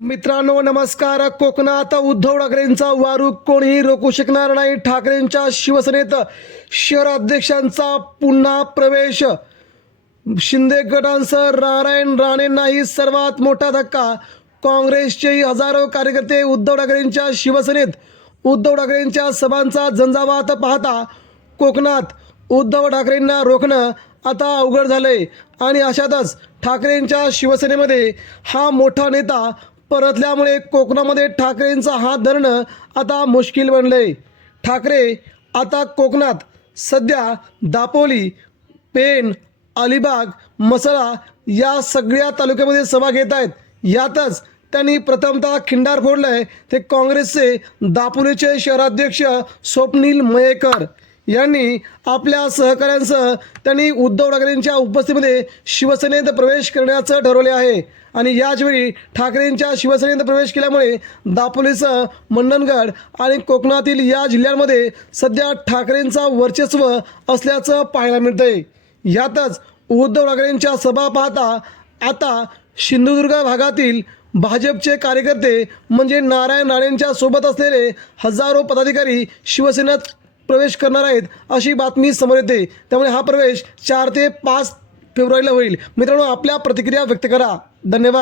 मित्रांनो नमस्कार. कोकणात उद्धव ठाकरेंचा वारूक कोणीही रोखू शकणार नाही. ठाकरेंच्या शिवसेनेत शहराध्यक्षांचा पुन्हा प्रवेश. शिंदे गटांसह नारायण राणेंनाही सर्वात मोठा धक्का. काँग्रेसचेही हजारो कार्यकर्ते उद्धव ठाकरेंच्या शिवसेनेत उद्धव ठाकरेंच्या सभांचा झंझावात पाहता कोकणात उद्धव ठाकरेंना रोखणं आता अवघड झालंय. आणि अशातच ठाकरेंच्या शिवसेनेमध्ये हा मोठा नेता परतल्यामुळे कोकणामध्ये ठाकरेंचा हात धरणं आता मुश्किल बनलंय. ठाकरे आता कोकणात सध्या दापोली पेण अलिबाग मसळा या सगळ्या तालुक्यामध्ये सभा घेत आहेत. यातच त्यांनी प्रथमतः खिंडार फोडलं आहे ते काँग्रेसचे दापोलीचे शहराध्यक्ष स्वप्नील मयेकर. यांनी आपल्या सहकाऱ्यांसह त्यांनी उद्धव ठाकरेंच्या उपस्थितीमध्ये शिवसेनेत प्रवेश करण्याचं ठरवले आहे. आणि याचवेळी ठाकरेंच्या शिवसेनेत प्रवेश केल्यामुळे दापोलीसह मंडणगड आणि कोकणातील या जिल्ह्यांमध्ये सध्या ठाकरेंचा वर्चस्व असल्याचं पाहायला मिळतंय. यातच उद्धव ठाकरेंच्या सभा पाहता आता सिंधुदुर्ग भागातील भाजपचे कार्यकर्ते म्हणजे नारायण राणेंच्या सोबत असलेले हजारो पदाधिकारी शिवसेनेत प्रवेश करणार आहेत अशी बातमी समोर येते. त्यामुळे हा प्रवेश चार ते पाच फेब्रुवारीला होईल. मित्रांनो आपल्या प्रतिक्रिया व्यक्त करा. धन्यवाद.